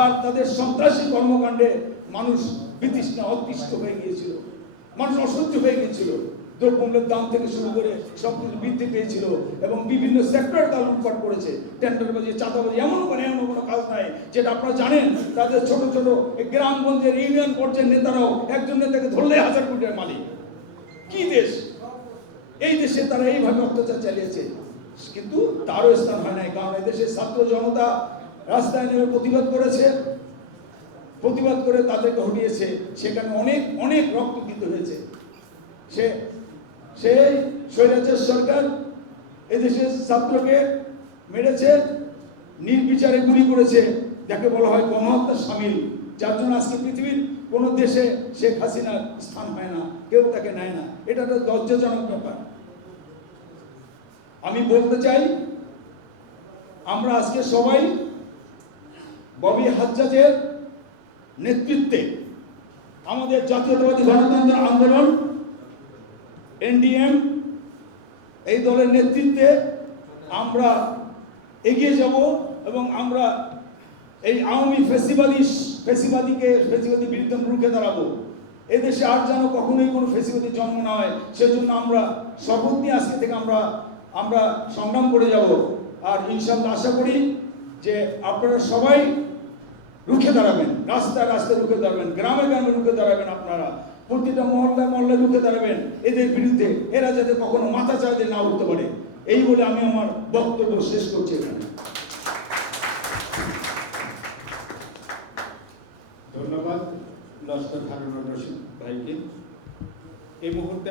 আর তাদের সন্ত্রাসী কর্মকাণ্ডে মানুষ বিতৃষ্ণা, অতিষ্ঠ হয়ে গিয়েছিল। মানুষ অসহ্য হয়ে গিয়েছিল। দ্রব্যমূল্যের দাম থেকে শুরু করে সব কিছু বৃদ্ধি পেয়েছিল এবং বিভিন্ন সেক্টর তারা লুটপাট করেছে। টেন্ডারবাজি, চাঁদাবাজি, এমন কোনো এমন কোনো কাজ নাই যেটা আপনারা জানেন। তাদের ছোট ছোট গ্রামগঞ্জের ইউনিয়ন পর্যায়ের নেতারাও একজন নেতাকে ধরলে হাজার কোটির মালিক। কি দেশ? এই দেশে তারা এইভাবে অত্যাচার চালিয়েছে। কিন্তু তারও স্থান হয় নাই। কারণ এই দেশের ছাত্র জনতা রাস্তায় নেমে প্রতিবাদ করেছে। প্রতিবাদ করে তাদেরকে হটিয়েছে। সেখানে অনেক অনেক রক্তকৃত হয়েছে। সে, সেই স্বৈরাচার সরকার এদেশের ছাত্রকে মেরেছে, নির্বিচারে গুলি করেছে। যাকে বলা হয় গণহত্যার সামিল। যার জন্য আজকে পৃথিবীর কোনো দেশে শেখ হাসিনার স্থান হয় না, কেউ তাকে নেয় না। এটা একটা লজ্জাজনক ব্যাপার। আমি বলতে চাই, আমরা আজকে সবাই ববি হাজ্জাজের নেতৃত্বে আমাদের জাতীয়তাবাদী গণতন্ত্র আন্দোলন, এনডিএম, এই দলের নেতৃত্বে আমরা এগিয়ে যাব এবং আমরা এই আওয়ামী ফেসিবাদী, ফেসিবাদীকে, ফেসিবাদী বিরুদ্ধে রুখে দাঁড়াবো। এদেশে আর যেন কখনোই কোনো ফেসিবাদী জন্ম না হয়, সেজন্য আমরা শপথ নিয়ে আজকে থেকে আমরা আমরা সংগ্রাম করে যাব। আর ইনশাল্লাহ আশা করি যে আপনারা সবাই রুখে দাঁড়াবেন, রাস্তায় রাস্তায় রুখে দাঁড়াবেন, গ্রামে গ্রামে রুখে দাঁড়াবেন আপনারা। প্রতিটা মহল্লায় মহল্লায় রুখে দাঁড়াবেন, এদের বিরুদ্ধে এরা যাতে কখনো মাথা চাইতে না উঠতে পারে। এই বলে আমি আমার বক্তব্য শেষ করছি এখানে। ধন্যবাদ লস্কর হারুন রশিদ ভাইকে। এই মুহূর্তে